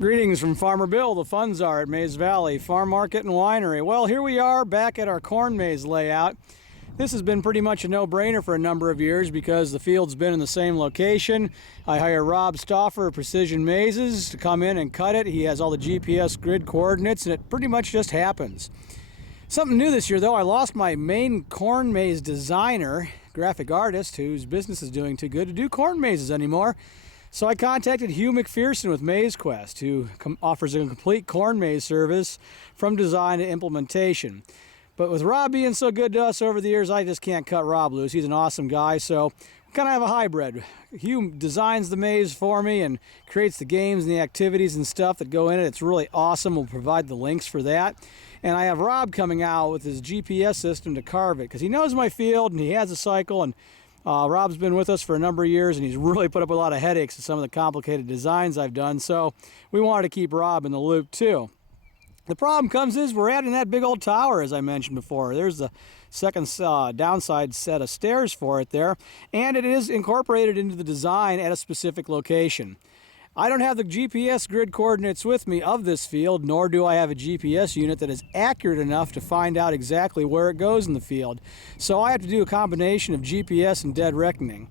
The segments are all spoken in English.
Greetings from Farmer Bill. The funds are at Maize Valley Farm Market and Winery. Well, here we are back at our corn maze layout. This has been pretty much a no-brainer for a number of years because the field's been in the same location. I hire Rob Stauffer of Precision Mazes to come in and cut it. He has all the GPS grid coordinates and it pretty much just happens. Something new this year though, I lost my main corn maze designer, graphic artist, whose business is doing too good to do corn mazes anymore. So I contacted Hugh McPherson with MazeQuest, who offers a complete corn maze service from design to implementation. But with Rob being so good to us over the years, I just can't cut Rob loose. He's an awesome guy, so we kind of have a hybrid. Hugh designs the maze for me and creates the games and the activities and stuff that go in it. It's really awesome. We'll provide the links for that. And I have Rob coming out with his GPS system to carve it, because he knows my field and he has a cycle, and Rob's been with us for a number of years and he's really put up a lot of headaches with some of the complicated designs I've done, so we wanted to keep Rob in the loop too. The problem comes is we're adding that big old tower, as I mentioned before. There's the second downside set of stairs for it there, and it is incorporated into the design at a specific location. I don't have the GPS grid coordinates with me of this field, nor do I have a GPS unit that is accurate enough to find out exactly where it goes in the field. So I have to do a combination of GPS and dead reckoning.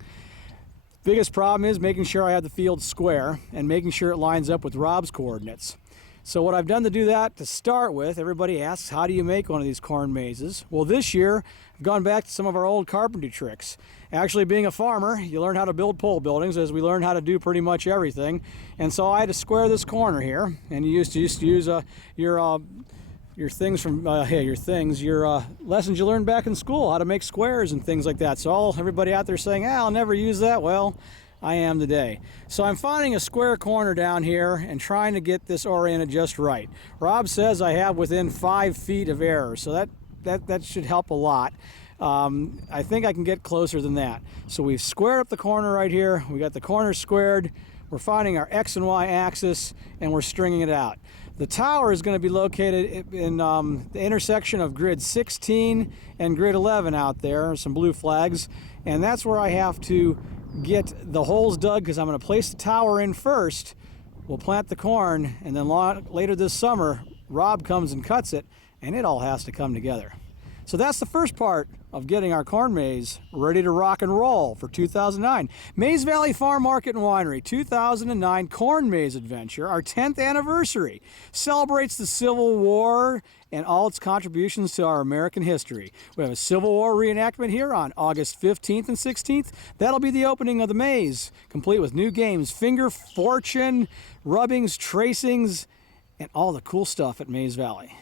Biggest problem is making sure I have the field square and making sure it lines up with Rob's coordinates. So what I've done to do that, to start with, everybody asks, how do you make one of these corn mazes? Well, this year, I've gone back to some of our old carpentry tricks. Actually, being a farmer, you learn how to build pole buildings as we learn how to do pretty much everything. And so I had to square this corner here, and you used to use your things from your lessons you learned back in school, how to make squares and things like that. So everybody out there saying, I'll never use that. Well, I am today. So I'm finding a square corner down here and trying to get this oriented just right. Rob says I have within 5 feet of error, so that should help a lot. I think I can get closer than that. So we've squared up the corner right here. We got the corner squared. We're finding our X and Y axis and we're stringing it out. The tower is going to be located in the intersection of grid 16 and grid 11 out there, some blue flags, and that's where I have to get the holes dug, because I'm going to place the tower in first. We'll plant the corn, and then later this summer Rob comes and cuts it, and it all has to come together. So that's the first part of getting our corn maze ready to rock and roll for 2009. Maize Valley Farm Market and Winery 2009 Corn Maze Adventure, our 10th anniversary, celebrates the Civil War and all its contributions to our American history. We have a Civil War reenactment here on August 15th and 16th. That'll be the opening of the maze, complete with new games, finger, fortune, rubbings, tracings, and all the cool stuff at Maize Valley.